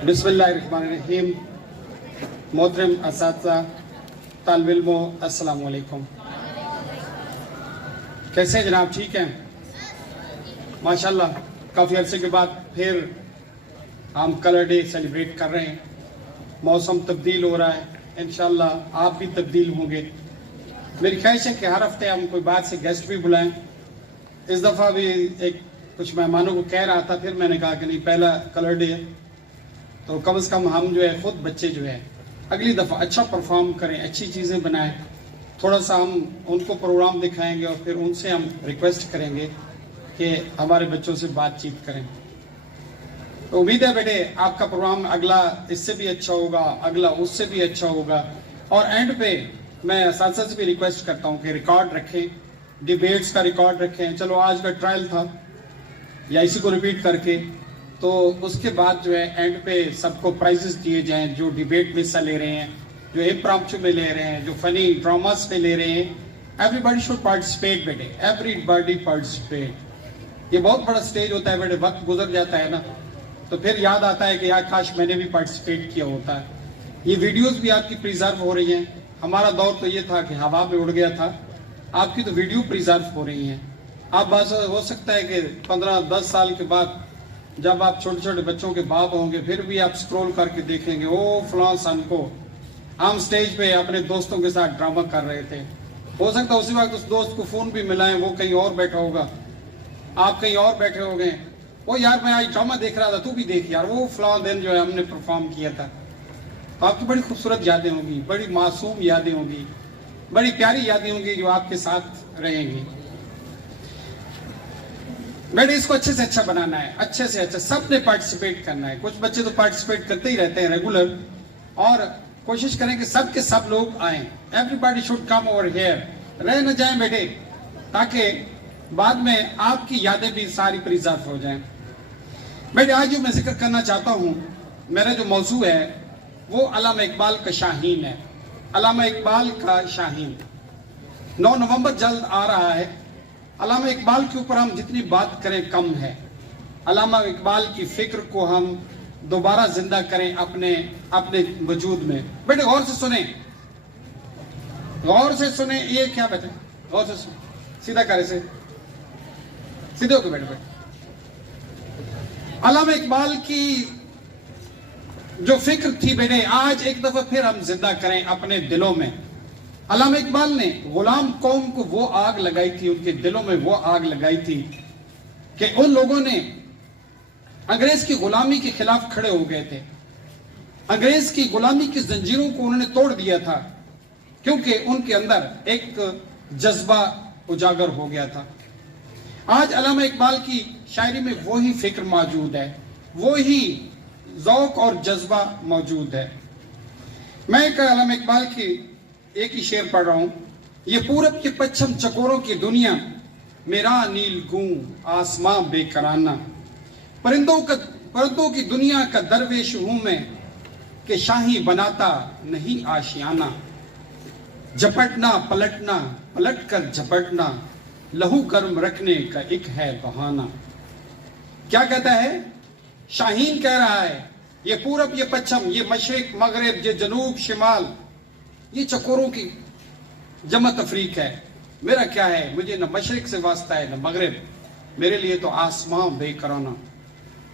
बिस्मिल्लाहिर्रहमानिर्रहीम। मोहतरम असातिज़ा, तालिब इल्मों, अस्सलामु अलैकुम। कैसे हैं जनाब? ठीक हैं माशाल्लाह। काफ़ी अरसे के बाद फिर हम कलर डे सेलिब्रेट कर रहे हैं। मौसम तब्दील हो रहा है, इंशाल्लाह आप भी तब्दील होंगे। मेरी ख्वाहिश है कि हर हफ्ते हम कोई बात से गेस्ट भी बुलाएं। इस दफ़ा भी एक कुछ मेहमानों को कह रहा था, फिर मैंने कहा कि नहीं, पहला कलर डे है तो कम से कम हम जो है खुद बच्चे जो है अगली दफ़ा अच्छा परफॉर्म करें, अच्छी चीज़ें बनाएं। थोड़ा सा हम उनको प्रोग्राम दिखाएंगे और फिर उनसे हम रिक्वेस्ट करेंगे कि हमारे बच्चों से बातचीत करें। तो उम्मीद है बेटे आपका प्रोग्राम अगला इससे भी अच्छा होगा, अगला उससे भी अच्छा होगा। और एंड पे मैं असातिज़ा से भी रिक्वेस्ट करता हूँ कि रिकॉर्ड रखें, डिबेट्स का रिकॉर्ड रखें। चलो आज का ट्रायल था या इसी को रिपीट करके, तो उसके बाद जो है एंड पे सबको प्राइजेस दिए जाएं जो डिबेट में हिस्सा ले रहे हैं, जो इम्प्रॉम्प्टू में ले रहे हैं, जो फनी ड्रामास में ले रहे हैं। एवरीबॉडी शुड पार्टिसिपेट बेटे, एवरीबॉडी पार्टिसिपेट। ये बहुत बड़ा स्टेज होता है बेटे, वक्त गुजर जाता है ना तो फिर याद आता है कि यार काश मैंने भी पार्टिसिपेट किया होता है। ये वीडियोस भी आपकी प्रिजर्व हो रही हैं। हमारा दौर तो ये था कि हवा में उड़ गया था, आपकी तो वीडियो प्रिजर्व हो रही हैं। आप बात हो सकता है कि 15-10 साल के बाद जब आप छोटे छोटे बच्चों के बाप होंगे फिर भी आप स्क्रॉल करके देखेंगे, ओ फलां सन को हम स्टेज पे अपने दोस्तों के साथ ड्रामा कर रहे थे। हो सकता है उसी वक्त उस दोस्त को फोन भी मिलाएं, वो कहीं और बैठा होगा, आप कहीं और बैठे हो गए, वो यार मैं आज ड्रामा देख रहा था, तू भी देख यार, वो फलां दिन जो है हमने परफॉर्म किया था। तो आपकी बड़ी खूबसूरत यादें होंगी, बड़ी मासूम यादें होंगी, बड़ी प्यारी यादें होंगी जो आपके साथ रहेंगी। बेटे इसको अच्छे से अच्छा बनाना है, अच्छे से अच्छा सबने पार्टिसिपेट करना है। कुछ बच्चे तो पार्टिसिपेट करते ही रहते हैं रेगुलर, और कोशिश करें कि सब के सब लोग आएं। Everybody should come over here, रह न जाएं बेटे, ताकि बाद में आपकी यादें भी सारी प्रिजर्व हो जाएं। बेटे आज जो मैं जिक्र करना चाहता हूं, मेरा जो मौजू है वो अल्लामा इकबाल का शाहीन है। अल्लामा इकबाल का शाहीन 9 नवंबर जल्द आ रहा है। अल्लामा इकबाल के ऊपर हम जितनी बात करें कम है। अल्लामा इकबाल की फिक्र को हम दोबारा जिंदा करें अपने अपने वजूद में। बेटे गौर से सुने, गौर से सुने। ये क्या बेटे, गौर से सुने, सीधा करे से सीधे होके बैठे बेटे। अल्लामा इकबाल की जो फिक्र थी बेटे, आज एक दफा फिर हम जिंदा करें अपने दिलों में। अल्लामा इकबाल ने गुलाम कौम को वो आग लगाई थी, उनके दिलों में वो आग लगाई थी कि उन लोगों ने अंग्रेज की गुलामी के खिलाफ खड़े हो गए थे। अंग्रेज की गुलामी की जंजीरों को उन्होंने तोड़ दिया था, क्योंकि उनके अंदर एक जज्बा उजागर हो गया था। आज अल्लामा इकबाल की शायरी में वही फिक्र मौजूद है, वही ज़ौक़ और जज्बा मौजूद है। मैं एक अल्लामा इकबाल की एक ही शेर पढ़ रहा हूं। ये पूरब के पश्चिम चकोरों की दुनिया, मेरा नील गूं आसमां बेकराना, परिंदों की दुनिया का दरवेश हूं मैं, कि शाही बनाता नहीं आशियाना। झपटना पलटना, पलट कर झपटना, लहू गर्म रखने का एक है बहाना। क्या कहता है? शाहीन कह रहा है ये पूरब, ये पश्चिम, ये मशरिक मगरिब, ये जनूब शिमाल, ये चकोरों की जमा तफरीक है। मेरा क्या है, मुझे न मशरिक से वास्ता है न मगरिब, मेरे लिए तो आसमान बेकराना।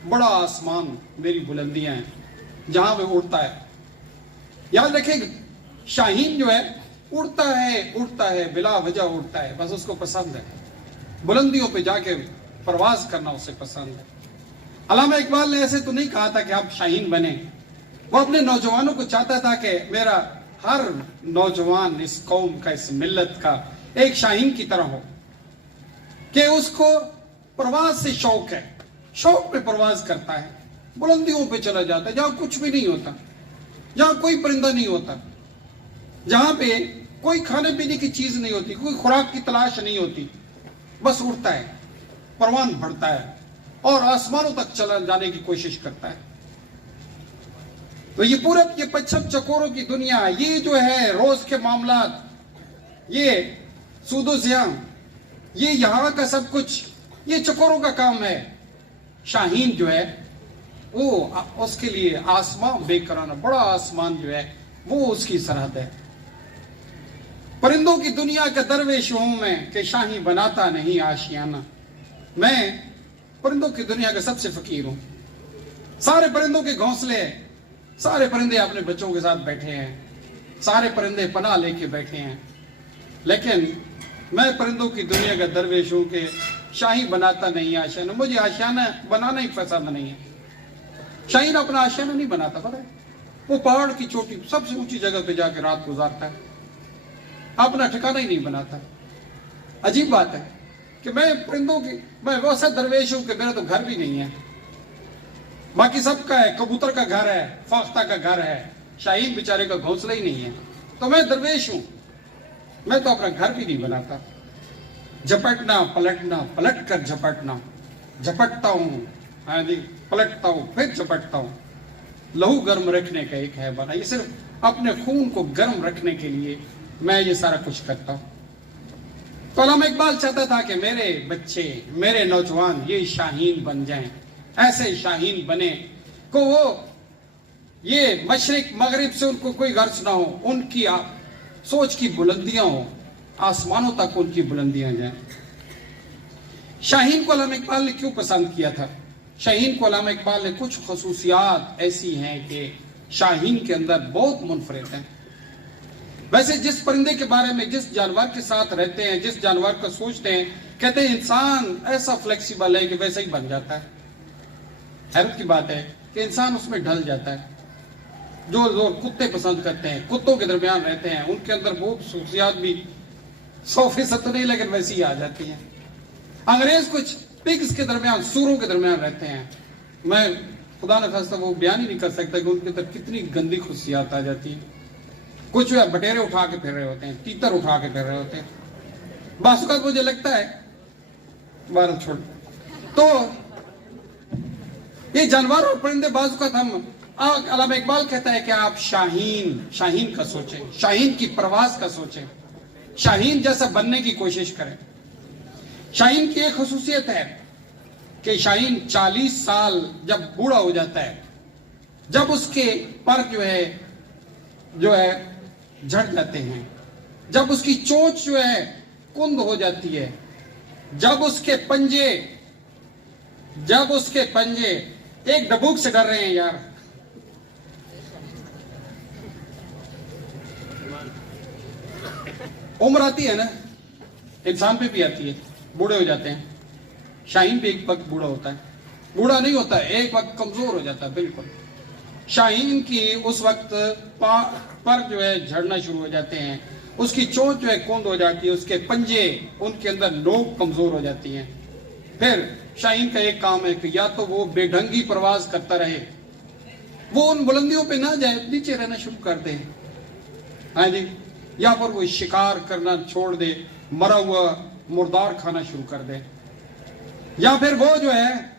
बड़ा आसमान मेरी बुलंदियां हैं जहां वो उड़ता है। याद रखें, शाहीन जो है उड़ता है बिला वजह उड़ता है, बस उसको पसंद है, बुलंदियों पे जाके परवाज करना उसे पसंद है। अल्लामा इकबाल ने ऐसे तो नहीं कहा था कि आप शाहीन बने, वो अपने नौजवानों को चाहता था कि मेरा हर नौजवान इस कौम का, इस मिल्लत का एक शाहीन की तरह हो, कि उसको परवाज से शौक है, शौक पे परवाज करता है, बुलंदियों पे चला जाता है जहां कुछ भी नहीं होता, जहां कोई परिंदा नहीं होता, जहां पे कोई खाने पीने की चीज नहीं होती, कोई खुराक की तलाश नहीं होती, बस उड़ता है, परवान भरता है और आसमानों तक चला जाने की कोशिश करता है। तो ये पूरब ये पश्चिम चकोरों की दुनिया, ये जो है रोज के मामलात, ये सूदो ज़ियां, ये यहाँ का सब कुछ, ये चकोरों का काम है। शाहीन जो है वो उसके लिए आसमान बेकराना, बड़ा आसमान जो है वो उसकी सरहद है। परिंदों की दुनिया का दरवेश हूं मैं कि शाही बनाता नहीं आशियाना। मैं परिंदों की दुनिया का सबसे फकीर हूं। सारे परिंदों के घोंसले, सारे परिंदे अपने बच्चों के साथ बैठे हैं, सारे परिंदे पनाह लेके बैठे हैं, लेकिन मैं परिंदों की दुनिया का दरवेश हूं कि शाही बनाता नहीं आशियाना। मुझे आशियाना बनाना ही पसंद नहीं है। शाहीन अपना आशियाना नहीं बनाता, पता है, वो पहाड़ की चोटी सबसे ऊंची जगह पे जाके रात गुजारता है, अपना ठिकाना ही नहीं बनाता। अजीब बात है कि मैं परिंदों की, मैं वैसा दरवेश हूं कि मेरा तो घर भी नहीं है, बाकी सबका है। कबूतर का घर है, फाख्ता का घर है, शाहीन बेचारे का घोंसला ही नहीं है। तो मैं दरवेश हूं, मैं तो अपना घर भी नहीं बनाता। झपटना पलटना, पलट कर झपटना, झपटता हूं, हाँ जी, पलटता हूं, फिर झपटता हूं। लहू गर्म रखने का एक है बना, ये सिर्फ अपने खून को गर्म रखने के लिए मैं ये सारा कुछ करता हूं। तो अल्लामा इकबाल चाहता था कि मेरे बच्चे, मेरे नौजवान ये शाहीन बन जाएं, ऐसे शाहीन बने को वो ये मशरिक मगरिब से उनको कोई गर्ज ना हो, उनकी सोच की बुलंदियां हो, आसमानों तक उनकी बुलंदियां जाएं। शाहीन को अल्लामा इकबाल ने क्यों पसंद किया था? शाहीन को अल्लामा इकबाल ने कुछ खसूसियात ऐसी हैं कि शाहीन के अंदर बहुत मुनफरिद हैं। वैसे जिस परिंदे के बारे में, जिस जानवर के साथ रहते हैं, जिस जानवर का सोचते हैं, कहते हैं इंसान ऐसा फ्लेक्सिबल है कि वैसा ही बन जाता है। हैरत की बात है कि इंसान उसमें ढल जाता है। जो लोग कुत्ते पसंद करते हैं, कुत्तों के दरमियान रहते हैं, उनके अंदर वो खसूसियात भी 100% तो नहीं लेकिन वैसी ही आ जाती हैं। अंग्रेज कुछ पिग्स के दरमियान, सूरों के दरमियान रहते हैं। मैं खुदा न खास्ता वो बयान ही नहीं कर सकता कि उनके अंदर कितनी गंदी खुशियात आ जाती हैं। कुछ जो है बटेरे उठा के फिर रहे होते हैं, तीतर उठा के फिर रहे होते हैं। बासुका मुझे लगता है, बारह छोड़, तो ये जानवर और परिंदे बासुका हम, अल्लामा इकबाल कहता है कि आप शाहीन का सोचें, शाहीन की परवाज का सोचें, शाहीन जैसा बनने की कोशिश करें। शाहीन की एक खसूसियत है कि शाहीन 40 साल जब बूढ़ा हो जाता है, जब उसके पर जो है झड़ जाते हैं, जब उसकी चोंच जो है कुंद हो जाती है, जब उसके पंजे एक डबूक से डर रहे हैं यार, उम्र आती है ना, इंसान पे भी आती है, बूढ़े हो जाते हैं। शाहीन भी एक वक्त बूढ़ा होता है, बूढ़ा नहीं होता है, एक वक्त कमजोर हो जाता है बिल्कुल। शाहीन की उस वक्त पर जो है झड़ना शुरू हो जाते हैं, उसकी चोंच जो है कुंद हो जाती है, उसके पंजे, उनके अंदर नोक कमजोर हो जाती हैं। फिर शाहीन का एक काम है कि या तो वो बेढंगी प्रवास करता रहे, वो उन बुलंदियों पे ना जाए, नीचे रहना शुरू कर दे, हाँ जी, या फिर वो शिकार करना छोड़ दे, मरा हुआ मुर्दार खाना शुरू कर दे, या फिर वो जो है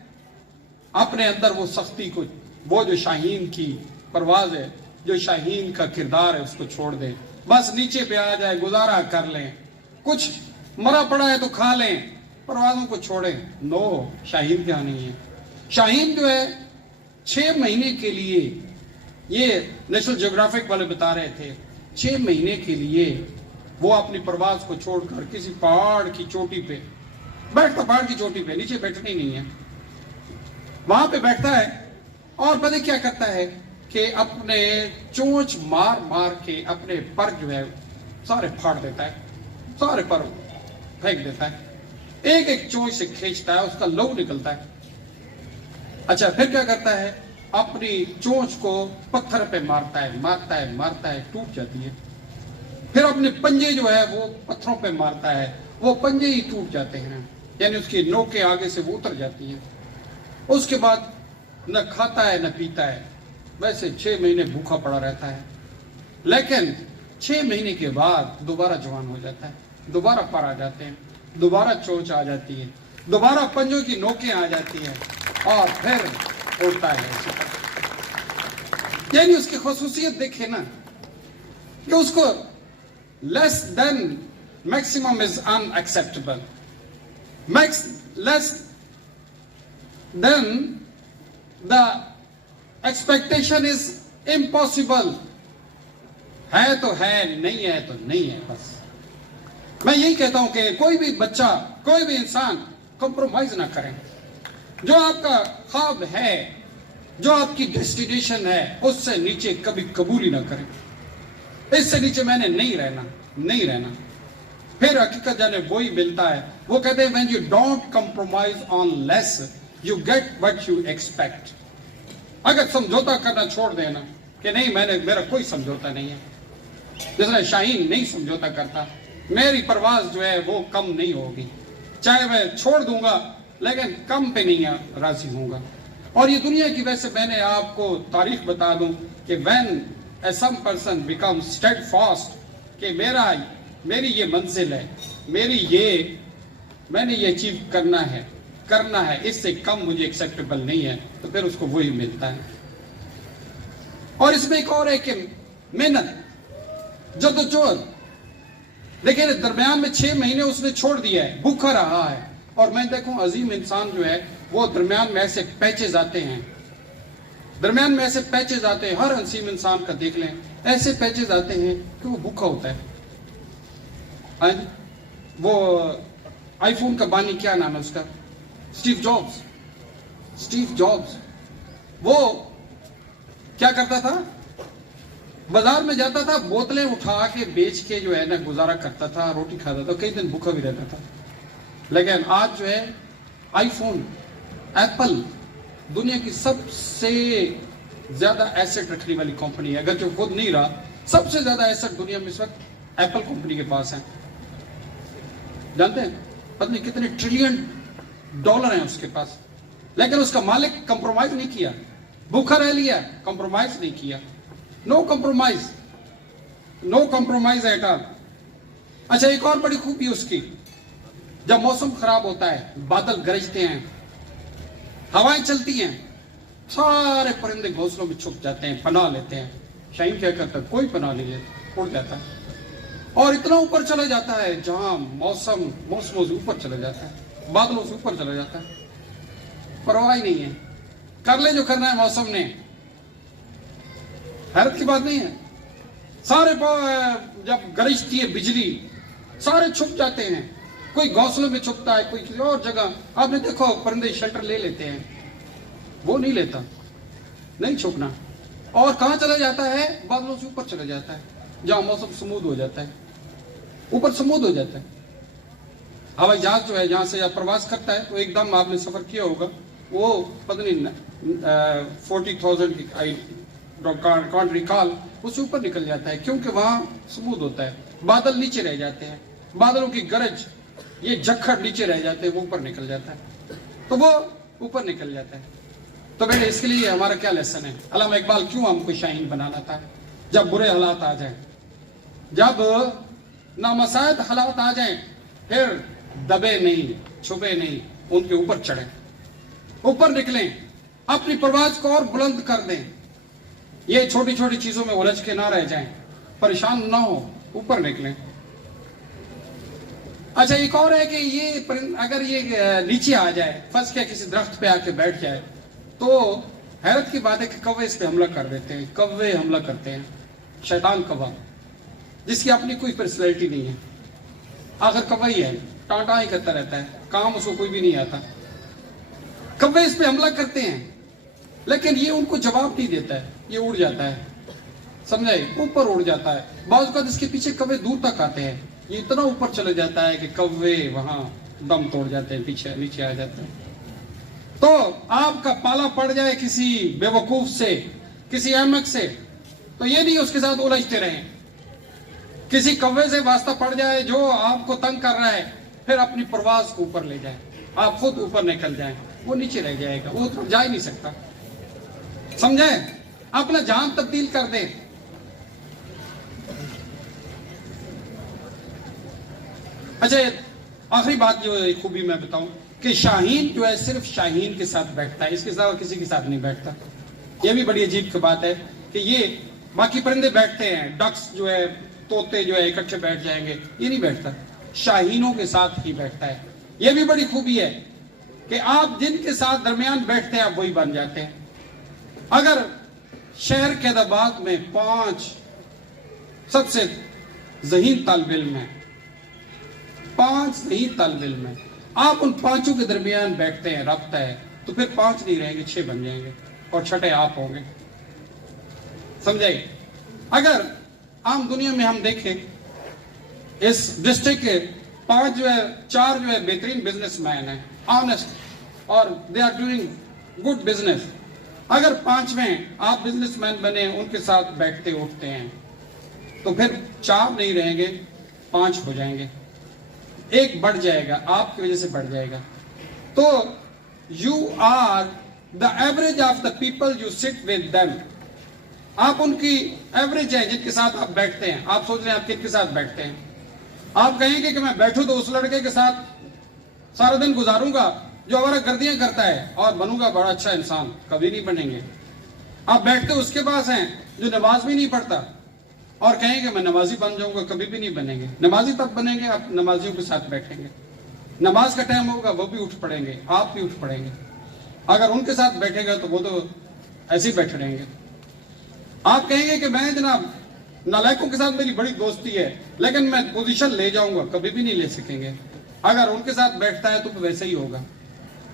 अपने अंदर वो सख्ती को, वो जो शाहीन की परवाज है, जो शाहीन का किरदार है, उसको छोड़ दे, बस नीचे पे आ जाए, गुजारा कर लें, कुछ मरा पड़ा है तो खा लें, परवाजों को छोड़ें। नो, शाहीन क्या नहीं है। शाहीन जो है 6 महीने के लिए, ये नेशनल ज्योग्राफिक वाले बता रहे थे, 6 महीने के लिए वो अपनी परवाज को छोड़कर किसी पहाड़ की चोटी पे बैठता, पहाड़ की चोटी पे, नीचे बैठना ही नहीं है, वहां पे बैठता है और पता क्या करता है कि अपने चोंच मार मार के अपने पर जो है सारे फाड़ देता है, सारे पर फेंक देता है, एक एक चोंच से खींचता है, उसका लहू निकलता है। अच्छा, फिर क्या करता है, अपनी चोंच को पत्थर पे मारता है, मारता है, मारता है, टूट जाती है। फिर अपने पंजे जो है वो पत्थरों पे मारता है, वो पंजे ही टूट जाते हैं, यानी उसकी नोकें आगे से वो उतर जाती हैं। उसके बाद न खाता है न पीता है, वैसे 6 महीने भूखा पड़ा रहता है, लेकिन 6 महीने के बाद दोबारा जवान हो जाता है, दोबारा पर आ जाते हैं, दोबारा चोंच आ जाती है, दोबारा पंजों की नोकें आ जाती हैं और फिर उड़ता है। यानी उसकी खसूसियत देखे ना कि उसको less than maximum is unacceptable, less than the expectation is impossible, है तो है, नहीं है तो नहीं है। बस मैं यही कहता हूं कि कोई भी बच्चा, कोई भी इंसान कॉम्प्रोमाइज ना करें। जो आपका ख्वाब है, जो आपकी डेस्टिनेशन है, उससे नीचे कभी कबूल ही ना करें। इससे नीचे मैंने नहीं रहना, नहीं रहना। फिर हकीकत जाने वही मिलता है। वो कहते हैं when you don't compromise on less you get what you expect. अगर समझौता करना छोड़ देना कि नहीं मेरा कोई समझौता नहीं है, जैसे शाहीन नहीं समझौता करता, मेरी परवाज जो है वो कम नहीं होगी, चाहे मैं छोड़ दूंगा लेकिन कम पे नहीं राजी होऊंगा। और ये दुनिया की वैसे मैंने आपको तारीख बता दूं कि when some person become steadfast कि मेरी ये मंजिल है, मैंने ये अचीव करना है, इससे कम मुझे एक्सेप्टेबल नहीं है, तो फिर उसको वही मिलता है। और इसमें एक और है कि मेहनत, जद्दोजहद। देखिए दरमियान में 6 महीने उसने छोड़ दिया है, भूखा रहा है। और मैं देखूं अजीम इंसान जो है वो दरमियान में ऐसे पैचेज आते हैं, दरमियान में ऐसे पैचेज आते हैं। हर अजीम इंसान का देख लें, ऐसे पैचेज आते हैं कि वो भूखा होता है। वो आईफोन का बानी क्या नाम है उसका, स्टीव जॉब्स। वो क्या करता था, बाजार में जाता था, बोतलें उठा के बेच के जो है ना गुजारा करता था, रोटी खाता था, कई दिन भूखा भी रहता था। लेकिन आज जो है आईफोन, एप्पल दुनिया की सबसे ज्यादा एसेट रखने वाली कंपनी है। अगर जो खुद नहीं रहा, सबसे ज्यादा एसेट दुनिया में इस वक्त एप्पल कंपनी के पास है। जानते हैं पता नहीं कितने ट्रिलियन डॉलर हैं उसके पास, लेकिन उसका मालिक कंप्रोमाइज नहीं किया, भूखा रह लिया, कंप्रोमाइज नहीं किया। No compromise at all. अच्छा, एक और बड़ी खूबी उसकी, जब मौसम खराब होता है, बादल गरजते हैं, हवाएं चलती हैं, सारे परिंदे घोंसलों में छुप जाते हैं, पनाह लेते हैं। शाहीन क्या करता है, कोई पनाह नहीं लेता, उड़ जाता है और इतना ऊपर चला जाता है जहां मौसमों से ऊपर चला जाता है, बादलों से ऊपर चला जाता है, परवाह ही नहीं है, कर ले जो करना है मौसम ने। हैरत की बात नहीं है, सारे जब गरजती है बिजली, सारे छुप जाते हैं, कोई घोंसलों में छुपता है, कोई किसी और जगह। आपने देखो परिंदे शेल्टर ले लेते हैं, वो नहीं लेता, नहीं छुपना। और कहां चला जाता है, बादलों से ऊपर चला जाता है, जहां मौसम स्मूथ हो जाता है, ऊपर स्मूथ हो जाता है। हवाई जहाज जो है जहां से आप प्रवास करता है, तो एकदम आपने सफर किया होगा, वो पता नहीं 40,000 की आई कांट रिकॉल, उससे ऊपर निकल जाता है, क्योंकि वहां स्मूथ होता है, बादल नीचे रह जाते हैं, बादलों की गरज, ये झक्खड़ नीचे रह जाते हैं, वो ऊपर निकल जाता है, तो वो ऊपर निकल जाता है। तो बेटे इसके लिए हमारा क्या लेसन है, अल्लामा इकबाल क्यों हमको शाहीन बनाना था? जब बुरे हालात आ जाए, जब नामसायद हालात आ जाए, फिर दबे नहीं, छुपे नहीं, उनके ऊपर चढ़े, ऊपर निकलें, अपनी परवाज को और बुलंद कर दें। ये छोटी छोटी चीजों में उलझ के ना रह जाएं, परेशान ना हो, ऊपर निकलें। अच्छा, एक और है कि ये अगर ये नीचे आ जाए, फंस के किसी दरख्त पे आके बैठ जाए, तो हैरत की बात है कि कौवे इस पे हमला कर देते हैं, कौवे हमला करते हैं, शैतान कौवा, जिसकी अपनी कोई पर्सनैलिटी नहीं है, आखिर कौवा ही है, टाटा ही करता रहता है, काम उसको कोई भी नहीं आता। कौवे इस पे हमला करते हैं, लेकिन ये उनको जवाब नहीं देता है, ये उड़ जाता है, समझे, ऊपर उड़ जाता है। बाज़ औक़ात इसके पीछे कौवे दूर तक आते हैं, ये इतना ऊपर चले जाता है कि कौवे वहां दम तोड़ जाते हैं, पीछे नीचे आ जाते हैं। तो आपका पाला पड़ जाए किसी बेवकूफ से, किसी अहमक से, तो ये नहीं उसके साथ उलझते रहें। किसी कौवे से वास्ता पड़ जाए जो आपको तंग कर रहा है, फिर अपनी परवाज को ऊपर ले जाए, आप खुद ऊपर निकल जाएं, वो नीचे रह जाएगा, वो ऊपर जा ही नहीं सकता, समझे? अपना जान तब्दील कर दे। अच्छा, आखिरी बात जो खूबी मैं बताऊं कि शाहीन जो है सिर्फ शाहीन के साथ बैठता है, इसके साथ किसी के साथ नहीं बैठता। ये भी बड़ी अजीब की बात है कि ये बाकी परिंदे बैठते हैं, डक्स जो है, तोते जो है इकट्ठे बैठ जाएंगे, ये नहीं बैठता, शाहीनों के साथ ही बैठता है। ये भी बड़ी खूबी है कि आप जिनके साथ दरमियान बैठते हैं आप वही बन जाते हैं। अगर شہر قیدآباد میں 5 سب سے ذہین طالب علم ہیں، 5 ذہین طالب علم ہیں، آپ ان 5 کے درمیان بیٹھتے ہیں، رابطہ ہے، تو پھر 5 نہیں رہیں گے، 6 بن جائیں گے اور 6 آپ ہوں گے. سمجھائیے. اگر عام دنیا میں ہم دیکھیں اس ڈسٹرکٹ کے 4 جو ہے بہترین بزنس مین ہیں، آنےسٹ، اور they are doing good business. اگر 5ویں آپ بزنس مین بنے، ان کے ساتھ بیٹھتے اٹھتے ہیں، تو پھر 4 نہیں رہیں گے، 5 ہو جائیں گے، 1 بڑھ جائے گا، آپ کی وجہ سے بڑھ جائے گا. تو you are the average of the people you sit with them. آپ ان کی ایوریج ہیں جن کے ساتھ آپ بیٹھتے ہیں. آپ سوچ رہے ہیں آپ کن کے ساتھ بیٹھتے ہیں. آپ کہیں گے کہ میں بیٹھوں تو اس لڑکے کے ساتھ سارا دن گزاروں گا جو ہمارا گردیاں کرتا ہے اور بنوں گا بڑا اچھا انسان. کبھی نہیں بنیں گے. آپ بیٹھتے اس کے پاس ہیں جو نماز بھی نہیں پڑھتا اور کہیں گے میں نمازی بن جاؤں گا. کبھی بھی نہیں بنیں گے. نمازی تب بنیں گے آپ نمازیوں کے ساتھ بیٹھیں گے. نماز کا ٹائم ہوگا وہ بھی اٹھ پڑیں گے، آپ بھی اٹھ پڑیں گے. اگر ان کے ساتھ بیٹھے گا تو وہ تو ایسے ہی بیٹھے رہیں گے. آپ کہیں گے کہ میں جناب نالائکوں کے ساتھ میری بڑی دوستی ہے لیکن میں پوزیشن لے جاؤں گا. کبھی بھی نہیں لے سکیں گے. اگر ان کے ساتھ بیٹھتا ہے تو ویسے ہی ہوگا.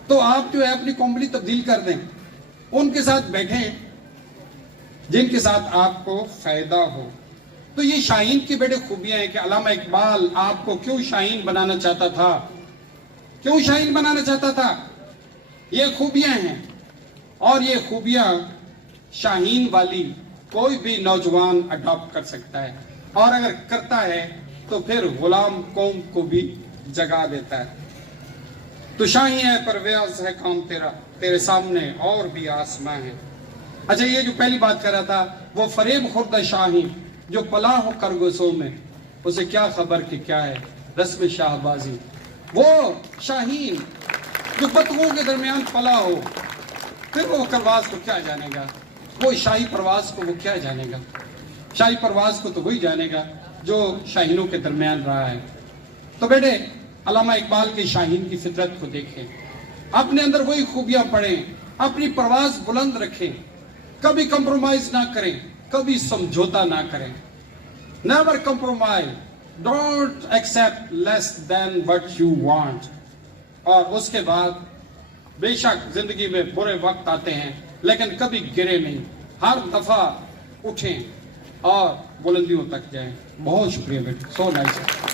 تو آپ جو ہے اپنی کمپنی تبدیل کر دیں، ان کے ساتھ بیٹھیں جن کے ساتھ آپ کو فائدہ ہو. تو یہ شاہین کی بڑی خوبیاں ہیں کہ علامہ اقبال آپ کو کیوں شاہین بنانا چاہتا تھا، کیوں شاہین بنانا چاہتا تھا. یہ خوبیاں ہیں اور یہ خوبیاں شاہین والی کوئی بھی نوجوان اڈاپٹ کر سکتا ہے، اور اگر کرتا ہے تو پھر غلام قوم کو بھی جگا دیتا ہے. تو شاہی ہے پرویز ہے کام تیرا، تیرے سامنے اور بھی آسماں ہے. اچھا، یہ جو پہلی بات کر رہا تھا وہ فریب خورد شاہین جو پلا ہو کرگسوں میں، اسے کیا خبر کہ کیا ہے رسم شاہ بازی. وہ شاہین جو بطخوں کے درمیان پلا ہو، پھر وہ پرواز کو کیا جانے گا. وہ شاہی پرواز کو وہ کیا جانے گا. شاہی پرواز کو تو وہی جانے گا جو شاہینوں کے درمیان رہا ہے. تو بیٹے علامہ اقبال کے شاہین کی فطرت کو دیکھیں، اپنے اندر وہی خوبیاں پڑھیں، اپنی پرواز بلند رکھیں، کبھی کمپرومائز نہ کریں، کبھی سمجھوتا نہ کریں. Never compromise, don't accept less than what you want. اور اس کے بعد بے شک زندگی میں برے وقت آتے ہیں لیکن کبھی گرے نہیں، ہر دفعہ اٹھیں اور بلندیوں تک جائیں. بہت شکریہ بیٹے. So nice.